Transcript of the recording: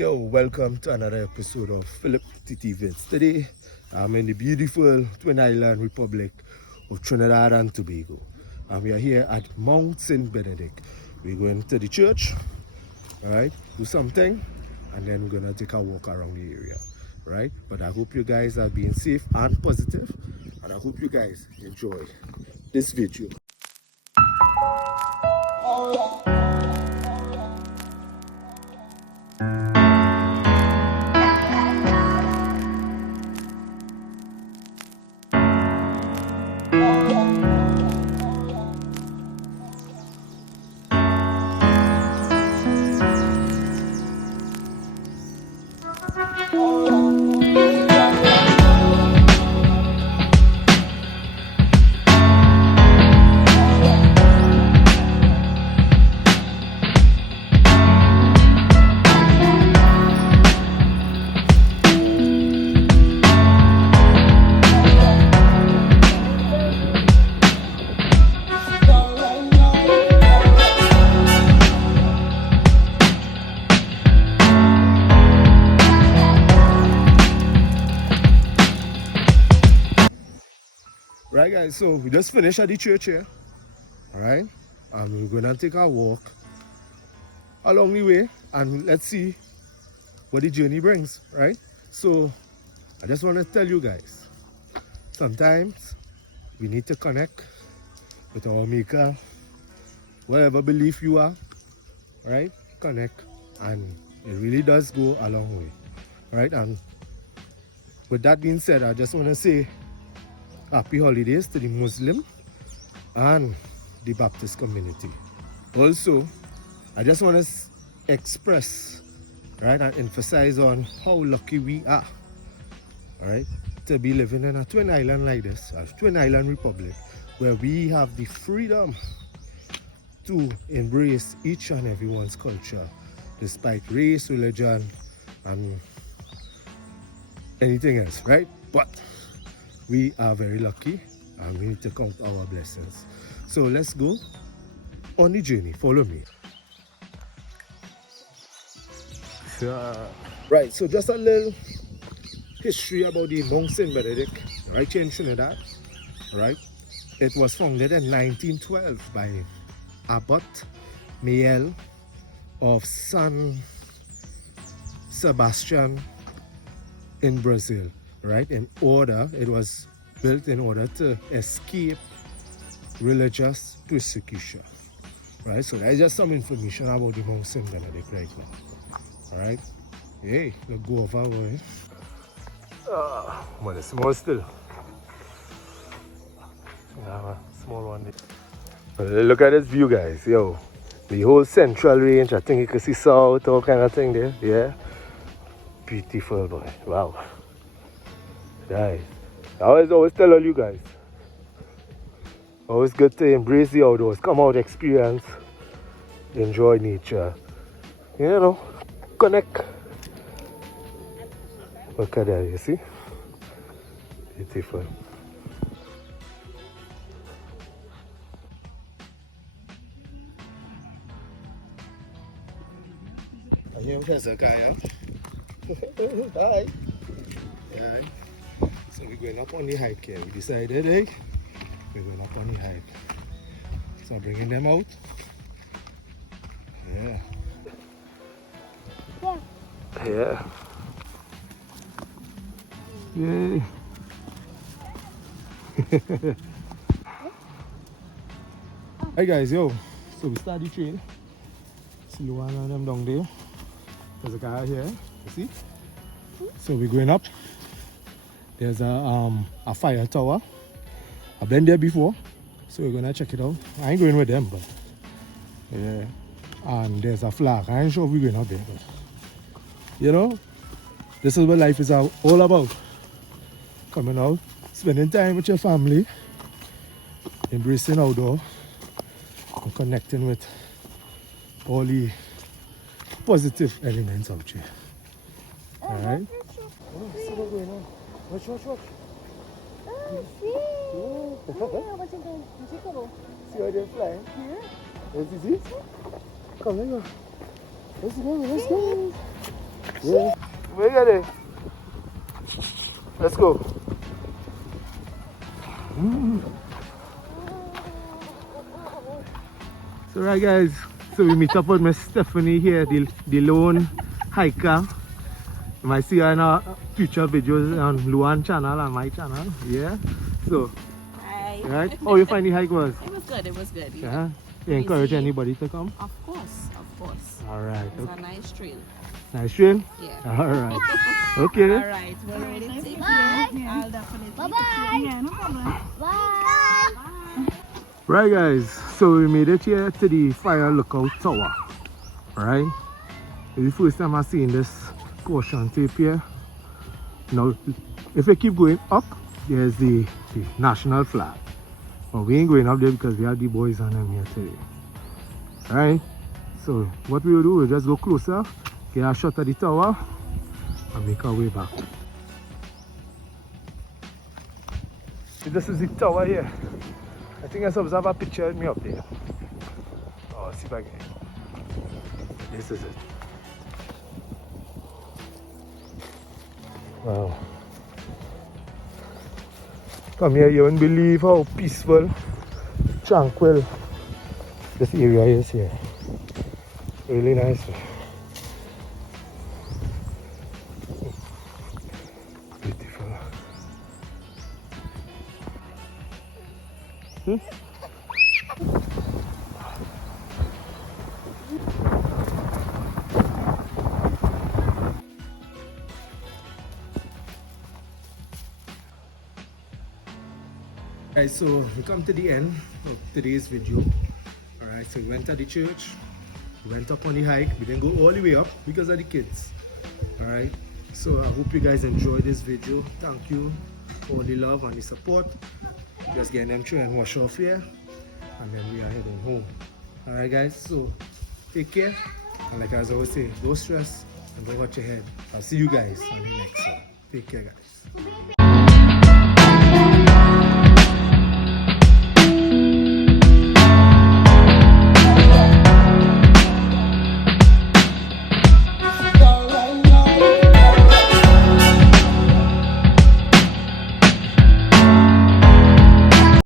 yo, welcome to another episode of Philip TT Vids. Today, I'm in the beautiful Twin Island Republic of Trinidad and Tobago. And we are here at Mount St. Benedict. We're going to the church, alright, do something, and then we're going to take a walk around the area, right? But I hope you guys are being safe and positive, and I hope you guys enjoy this video. Right guys, so we just finished at the church here, alright, and we're gonna take a walk along the way and let's see what the journey brings, right? So I just want to tell you guys, sometimes we need to connect with our maker, whatever belief you are, right? Connect, and it really does go a long way, right? And with that being said, I just want to say happy holidays to the Muslim and the Baptist community. Also, I just want to express, right, and emphasize on how lucky we are, right, to be living in a twin island like this, a twin island republic, where we have the freedom to embrace each and everyone's culture, despite race, religion, and anything else, right? But we are very lucky and we need to count our blessings. So let's go on the journey. Follow me. Right, so just a little history about the Mount St. Benedict, right here in Trinidad. Right, it was founded in 1912 by Abbot Miel of San Sebastian in Brazil. Right, it was built in order to escape religious persecution. Right, so that's just some information about the Mount St. Benedict right now. Alright, hey, let's go over way. Well, it's small still. Yeah, small one there. Well, look at this view, guys. Yo, the whole central range. I think you can see south, all kind of thing there. Yeah, beautiful, boy. Wow. Guys, I always tell all you guys, always good to embrace the outdoors, come out, experience, enjoy nature, you know, connect. Look at that, you see, beautiful. Hi. Hi. So we're going up on the hike here. We decided, we're going up on the hike. So I'm bringing them out. Yeah. Yeah. Yay. Hey guys, yo. So we start the train. See one of them down there. There's a guy here. You see? So we're going up. There's a fire tower. I've been there before, so we're gonna check it out. I ain't going with them, but yeah. And there's a flag. I ain't sure if we're going up there, but you know, this is what life is all about. Coming out, spending time with your family, embracing outdoor, and connecting with all the positive elements out here. Alright? See what's going on. Watch. See? See how they're flying? Yeah. Let's see. Come, let's go. Let's go. Yeah. We get it. Let's go. So right guys, so we meet up with Miss Stephanie here, the lone hiker. You might see her in our future videos on Luan channel and my channel. Yeah. So Hi. right. How you find the hike was? It was good, it was good. Yeah. You encourage anybody to come? Of course, of course. Alright. It was a nice trail. Nice train? Yeah. Alright. Okay. Alright, well, ready to take care. I'll definitely Bye-bye. Yeah, no problem. Bye. Right guys, so we made it here to the fire lookout tower. Alright. It's the first time I've seen this caution tape here. Now, if we keep going up, there's the national flag. But we ain't going up there because we have the boys on them here today. Alright. So what we will do, we'll just go closer, get a shot at the tower, and make our way back. This is the tower here. I think I observe a picture of me up there. Oh, let's see if I can. This is it. Wow. Come here, you won't believe how peaceful, tranquil this area is here. Really nice. Beautiful. Guys, so we come to the end of today's video. Alright, so we went to the church, we went up on the hike, we didn't go all the way up because of the kids. Alright, so I hope you guys enjoyed this video. Thank you for all the love and the support. Just getting them through and wash off here, and then we are heading home. Alright guys, so take care, and like I always say, don't stress and don't watch your head. I'll see you guys on the next one. Take care guys.